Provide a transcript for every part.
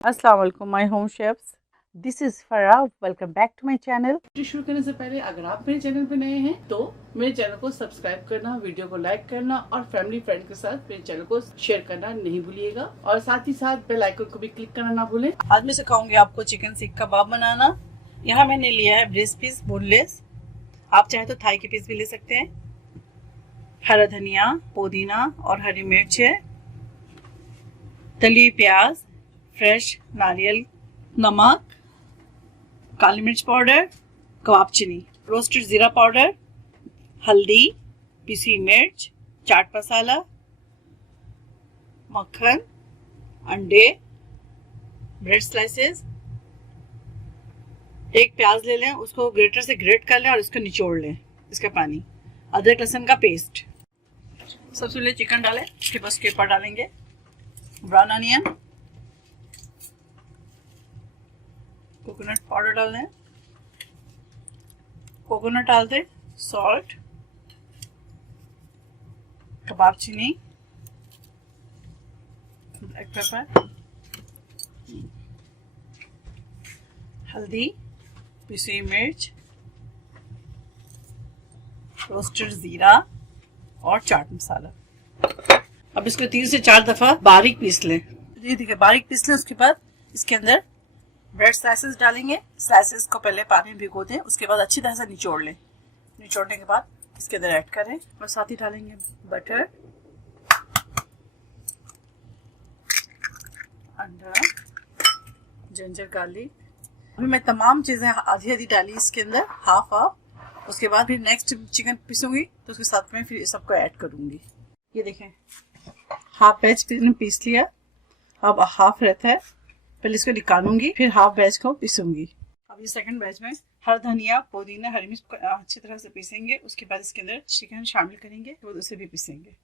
अस्सलाम वालेकुम my home chefs, this is Farah. Welcome back to my channel. शुरू करने से पहले अगर आप मेरे चैनल पर नए हैं तो मेरे चैनल को सब्सक्राइब करना, वीडियो को लाइक करना और फैमिली फ्रेंड के साथ मेरे चैनल को शेयर करना नहीं भूलिएगा और साथ ही साथ बेल आइकन को भी क्लिक करना ना भूलें। आज मैं सिखाऊंगी आपको चिकन सीख कबाब बनाना। यहाँ मैंने लिया है ब्रेस्ट पीस बोनलेस, आप चाहे तो थाई के पीस भी ले सकते हैं। हरा धनिया, पुदीना और हरी मिर्च है, तली प्याज, फ्रेश नारियल, नमक, काली मिर्च पाउडर, कबाब चीनी, रोस्टेड जीरा पाउडर, हल्दी, पिसी मिर्च, चाट मसाला, मक्खन, अंडे, ब्रेड स्लाइसेस। एक प्याज ले लें, उसको ग्रेटर से ग्रेट कर लें और इसको निचोड़ लें, इसका पानी, अदरक लहसुन का पेस्ट। सबसे पहले चिकन डालें, फिर बस के ऊपर डालेंगे ब्राउन अनियन, कोकोनट पाउडर डाल दें, कोकोनट डाल दें, सॉल्ट, कबाब चीनी, ब्लैक पेपर, हल्दी, पिसी मिर्च, रोस्टेड जीरा और चाट मसाला। अब इसको 3 से 4 दफा बारीक पीस लें। ये देखिए बारीक पीस लें। उसके बाद इसके अंदर ब्रेड स्लाइसेस डालेंगे। स्लाइसेस को पहले पानी में भिगो दें, उसके बाद अच्छी तरह से निचोड़ लें। निचोड़ने के बाद इसके अंदर ऐड करें और साथ ही डालेंगे बटर, अंडा, जिंजर गार्लिक। अभी मैं तमाम चीजें आधी आधी डाली इसके अंदर, हाफ हाफ। उसके बाद फिर नेक्स्ट चिकन पीसूंगी तो उसके साथ में फिर सबको ऐड करूंगी। ये देखें हाफ वेज पीस लिया, अब हाफ रहता है, पहले इसको निकालूंगी फिर हाफ वेज को पीसूंगी। अब ये सेकंड वेज में हरा धनिया, पुदीना, हरी मिर्च अच्छी तरह से पीसेंगे। उसके बाद इसके अंदर चिकन शामिल करेंगे तो उसे भी पीसेंगे।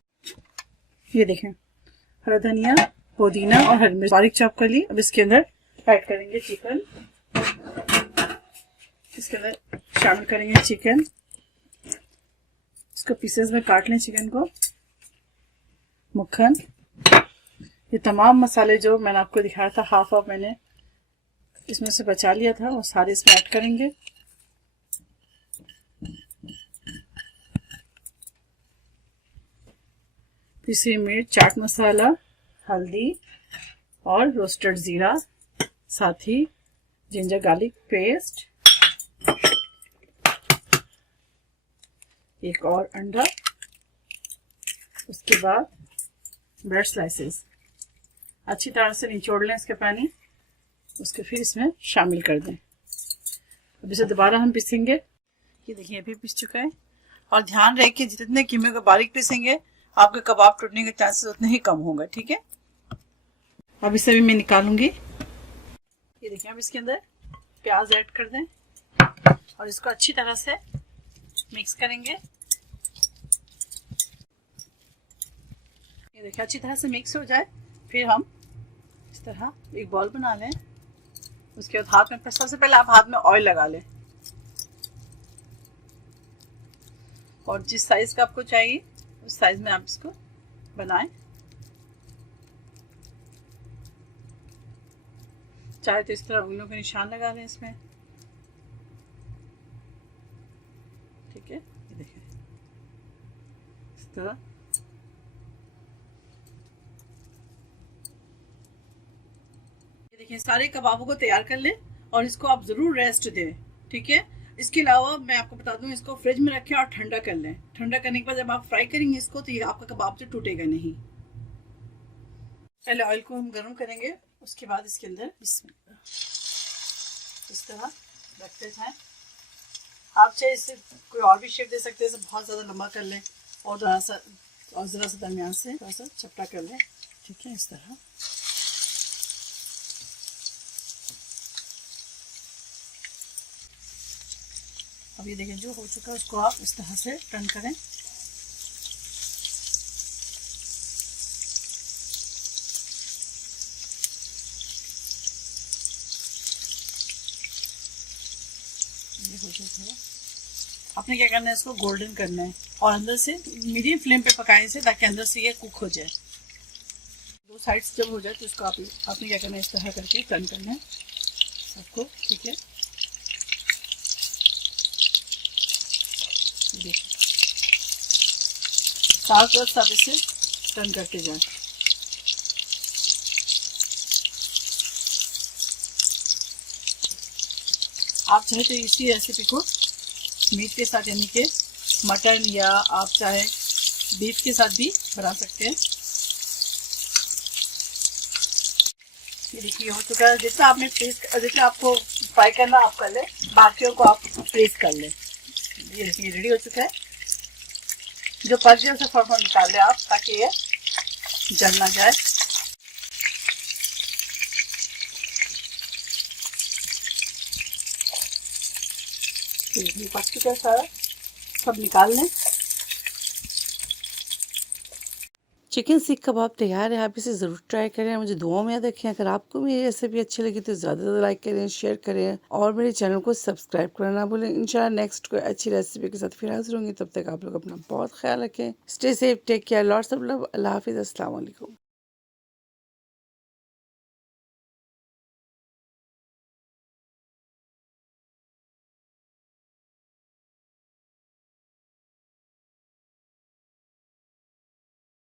ये देखें हरा धनिया, पुदीना और हरी मिर्च बारीक चॉप कर ली। अब इसके अंदर ऐड करेंगे चिकन, इसके अंदर शामिल करेंगे चिकन। इसको पीसेस में काट लें चिकन को, मक्खन, ये तमाम मसाले जो मैंने आपको दिखाया था हाफ हाफ मैंने इसमें से बचा लिया था, वो सारे इसमें ऐड करेंगे। पिसी मिर्च, चाट मसाला, हल्दी और रोस्टेड जीरा, साथ ही जिंजर गार्लिक पेस्ट, एक और अंडा, उसके बाद ब्रेड स्लाइसेस अच्छी तरह से निचोड़ लें इसके पानी, उसके फिर इसमें शामिल कर दें। अब इसे दोबारा हम पीसेंगे। ये देखिए अभी पीस चुका है। और ध्यान रहे कि जितने कीमे को बारीक पीसेंगे आपके कबाब टूटने के चांसेस उतने ही कम होंगे, ठीक है। अब इसे भी मैं निकालूंगी। ये देखिए अब इसके अंदर प्याज ऐड कर दें और इसको अच्छी तरह से मिक्स करेंगे। ये देखिए अच्छी तरह से मिक्स हो जाए फिर हम इस तरह एक बॉल बना लें। उसके बाद हाथ में, सबसे पहले आप हाथ में ऑयल लगा लें और जिस साइज का आपको चाहिए उस साइज में आप इसको बनाएं। चाहे तो इस तरह उंगलियों के निशान लगा लें इसमें, ठीक है। ये देखिए इस तरह। देखिए सारे कबाबों को तैयार कर लें और इसको आप जरूर रेस्ट दें, ठीक है। इसके अलावा मैं आपको बता दूं, इसको फ्रिज में रखें और ठंडा कर लें। ठंडा करने के बाद जब आप फ्राई करेंगे इसको तो ये आपका कबाब जो टूटेगा नहीं। पहले ऑयल को हम गर्म करेंगे, उसके बाद इसके अंदर इस तरह रखते हैं। आप चाहे इसे कोई और भी शेप दे सकते हैं, इसे बहुत ज्यादा लंबा कर लें और जरा सा दरमियान से थोड़ा सा चपटा कर लें, ठीक है। इस तरह अब ये देखें जो हो चुका है उसको आप इस तरह से टर्न करें। ये हो चुका है। आपने क्या करना है, इसको गोल्डन करना है और अंदर से मीडियम फ्लेम पे पकाने से, ताकि अंदर से ये कुक हो जाए। दो साइड्स जब हो जाए तो इसको आपने क्या करना है, इस तरह करके टर्न करना है सबको। ठीक है, देखिए साथ साथ सब इसे टर्न करते जाएं। आप चाहे तो इसी रेसिपी को मीट के साथ, यानी कि मटन या आप चाहे बीफ के साथ भी बना सकते हैं। ये देखिए हो चुका है। जितना आपने जितना आपको फ्राई करना आप कर लें, बाकियों को आप फ्रीज कर लें। ये देखिए रेडी हो चुका है। जो पक जाए उसे फटाफट निकाल लें आप, ताकि ये जल ना जाए। ये पक चुका है सारा, सब निकाल लें। चिकन सीख कबाब तैयार है। आप इसे ज़रूर ट्राई करें। मुझे दुआओं में याद रखें। अगर आपको मेरी रेसिपी अच्छी लगी तो ज़्यादा से ज़्यादा लाइक करें, शेयर करें और मेरे चैनल को सब्सक्राइब करना ना भूलें। इंशाल्लाह नेक्स्ट कोई अच्छी रेसिपी के साथ फिर हाजिर होंगी। तब तक आप लोग अपना बहुत ख्याल रखें। Stay safe, take care, lots of love. अल्लाह हाफिज़, अस्सलाम वालेकुम।